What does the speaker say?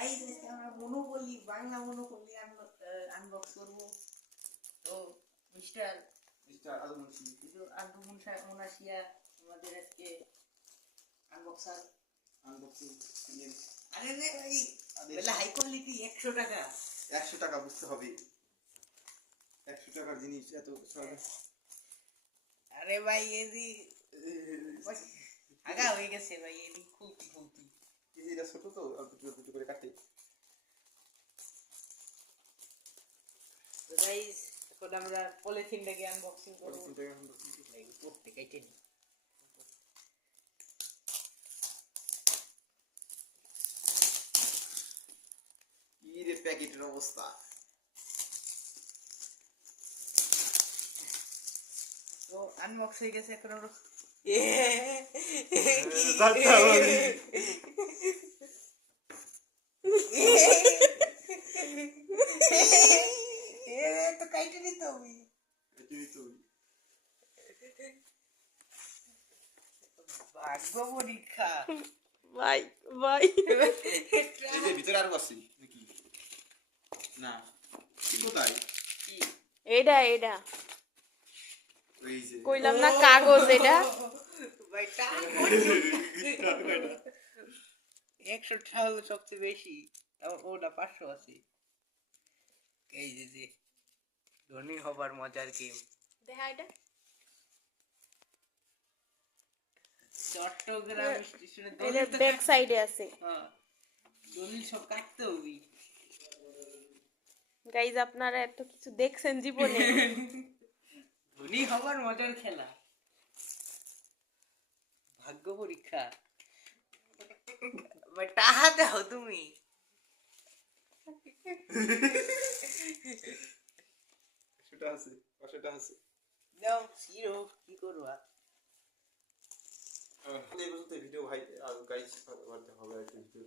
Guys আজকে আমরা monopoly Bangla monopoly unbox করব। তো মিস্টার আদু মুনাশিয়া আমাদের আজকে আনবক্সিং আরে রে ভাই বলে হাই কোয়ালিটি 100 টাকা 100 টাকা বুঝতে হবে 100 টাকার জিনিস এত আরে ভাই এদি আগা হয়ে গেছে ভাই এদি খুলতি এটা ছোট তো অল্প একটু করে কাটে। তো গাইস এখন আমরা পলিথিনটাকে আনবক্সিং করব। পলিথিনটাকে কেটে নিই। কি রে প্যাকেটের অবস্থা তো আনবক্স হয়ে গেছে এখন আমরা তো কাইটে নিতে হবে ভাগ্য পরীক্ষা ভাই ভাই এই যে ভিতরে আরো আছে নাকি না কি কোথায় কি এটা ওই যে কইলাম না কাগজ এটা ভাই টাকা 100 টাকা হলো সবচেয়ে বেশি ওটা 500 আছে। এই যে ধনী হবার মজার গেম দেখা এটা চট্টগ্রাম স্টেশনে এটা ব্যাক সাইডে আছে। হ্যাঁ দলিল সব কাটতে হবে। গাইজ আপনারা এত কিছু দেখছেন জীবনে ধনী হবার মজার খেলা ভাগ্য পরীক্ষা টাকা দাও তুমি সেটা আছে সেটা আছে দাও হিরো কি করবা এই ভিডিও ভাই গাইস করতে হবে একটা ভিডিও